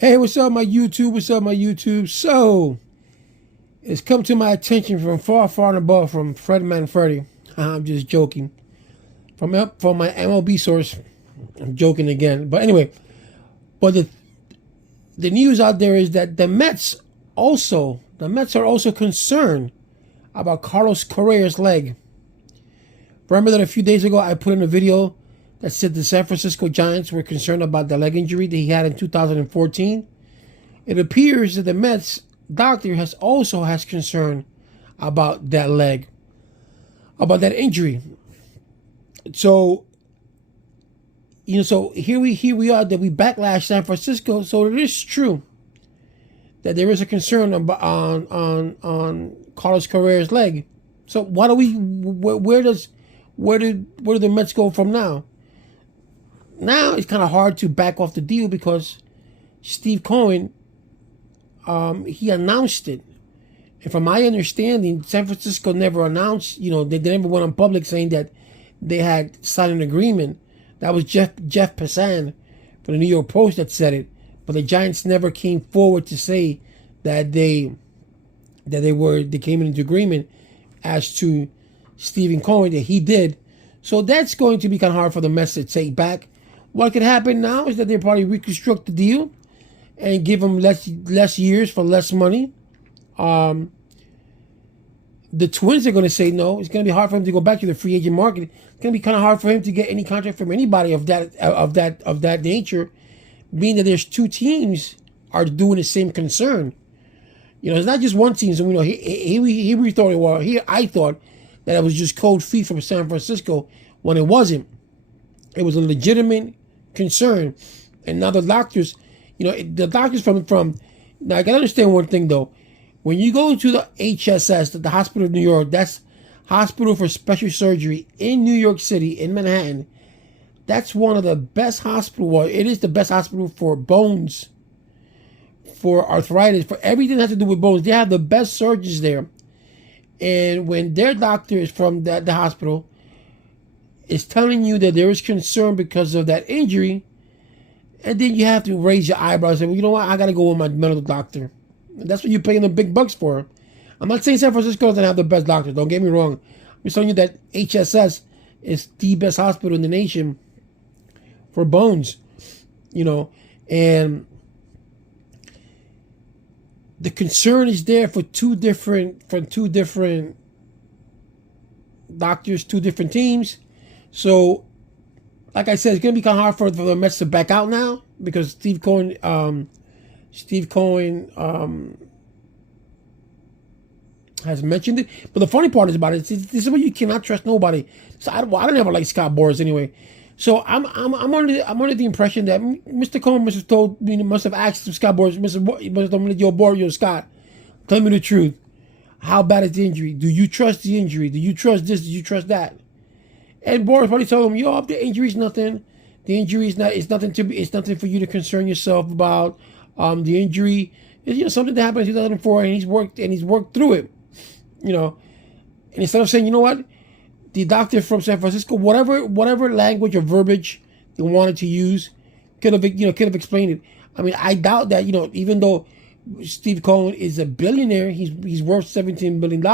Hey, what's up, my YouTube? What's up, my YouTube? So, it's come to my attention from far, far and above from Fred Manfredi. I'm just joking. From my MLB source, I'm joking again. But anyway, but the news out there is that the Mets are also concerned about Carlos Correa's leg. Remember that a few days ago I put in a video that said the San Francisco Giants were concerned about the leg injury that he had in 2014. It appears that the Mets doctor has concern about that leg, about that injury. So, so here we are that we backlash San Francisco. So it is true that there is a concern about on Carlos Correa's leg. So why do we? Where do the Mets go from now? Now it's kind of hard to back off the deal because Steve Cohen, he announced it. And from my understanding, San Francisco never announced, they never went on public saying that they had signed an agreement. That was Jeff Passan from the New York Post that said it. But the Giants never came forward to say that they came into agreement as to Stephen Cohen, that he did. So that's going to be kind of hard for the Mets to take back. What could happen now is that they probably reconstruct the deal and give him less years for less money. The Twins are going to say no. It's going to be hard for him to go back to the free agent market. It's going to be kind of hard for him to get any contract from anybody of that nature, being that there's two teams are doing the same concern. It's not just one team. So I thought that it was just cold feet from San Francisco when it wasn't. It was a legitimate concern, and now the doctors, the doctors from. Now I can understand one thing though. When you go to the HSS, the Hospital of New York, that's Hospital for Special Surgery in New York City, in Manhattan. That's one of the best hospitals. Well, it is the best hospital for bones, for arthritis, for everything that has to do with bones. They have the best surgeons there. And when their doctor is from the hospital is telling you that there is concern because of that injury, and then you have to raise your eyebrows and say, well, you know what, I got to go with my medical doctor. That's what you're paying them big bucks for. I'm not saying San Francisco doesn't have the best doctors. Don't get me wrong. I'm just telling you that HSS is the best hospital in the nation for bones. And the concern is there for two different doctors, two different teams. So, like I said, it's going to be kind of hard for the Mets to back out now because Steve Cohen has mentioned it. But the funny part is about it. This is where you cannot trust nobody. So I don't ever like Scott Boras anyway. So I'm under the impression that Mr. Cohen must have asked Scott Boras, Yo, Scott, tell me the truth. How bad is the injury? Do you trust the injury? Do you trust this? Do you trust that? And Boras probably told him, yo, the injury's nothing. The injury is not. It's nothing for you to concern yourself about. The injury is something that happened in 2004, and he's worked through it. And instead of saying, you know what, the doctor from San Francisco, whatever language or verbiage they wanted to use, could have explained it. I mean, I doubt that even though Steve Cohen is a billionaire, he's worth $17 billion,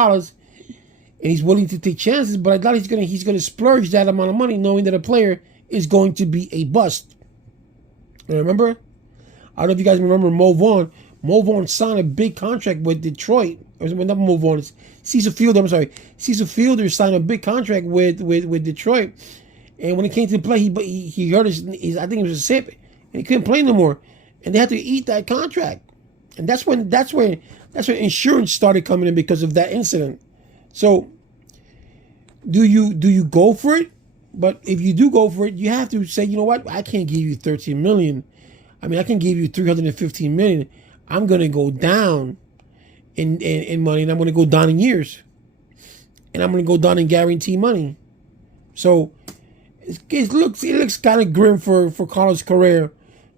and he's willing to take chances. But I doubt he's gonna splurge that amount of money, knowing that a player is going to be a bust. And remember, I don't know if you guys remember Mo Vaughn. Mo Vaughn signed a big contract with Detroit. Or not Mo Vaughn, it's Cecil Fielder. I'm sorry, Cecil Fielder signed a big contract with Detroit, and when it came to play, he hurt his I think it was his hip, and he couldn't play no more, and they had to eat that contract, and that's when insurance started coming in because of that incident. So, do you go for it? But if you do go for it, you have to say, you know what, I can't give you $13 million. I mean, I can give you $315 million. I'm gonna go down in money, and I'm going to go down in years, and I'm going to go down in guarantee money. So it looks kind of grim for Carlos Correa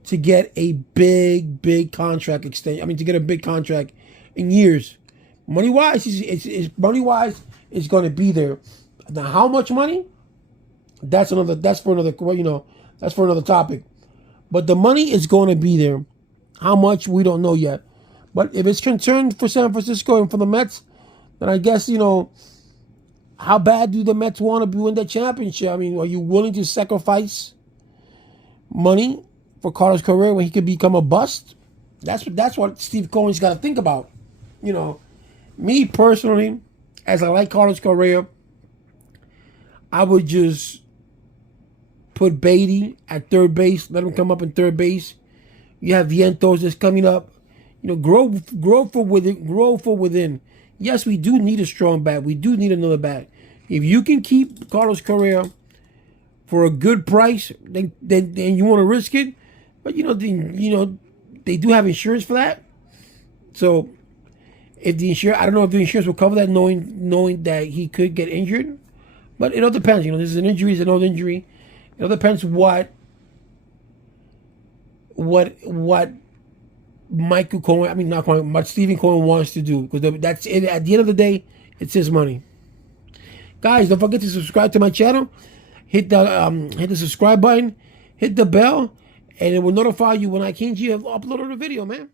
to get a big contract extension. I mean, to get a big contract in years. Money wise, it's going to be there. Now, how much money? That's for another topic. But the money is going to be there. How much, we don't know yet. But if it's concerned for San Francisco and for the Mets, then I guess, how bad do the Mets want to win the championship? I mean, are you willing to sacrifice money for Carlos Correa when he could become a bust? That's what Steve Cohen's got to think about. Me personally, as I like Carlos Correa, I would just put Beatty at third base, let him come up in third base. You have Vientos that's coming up. Grow for within. Yes, we do need a strong bat. We do need another bat. If you can keep Carlos Correa for a good price, then you want to risk it. But they do have insurance for that. So if I don't know if the insurance will cover that, knowing that he could get injured. But it all depends. This is an injury, it's an old injury. It all depends what Michael Cohen, not Cohen, what Stephen Cohen wants to do. Because that's it. At the end of the day, it's his money. Guys, don't forget to subscribe to my channel. Hit the subscribe button. Hit the bell. And it will notify you when I can upload a video, man.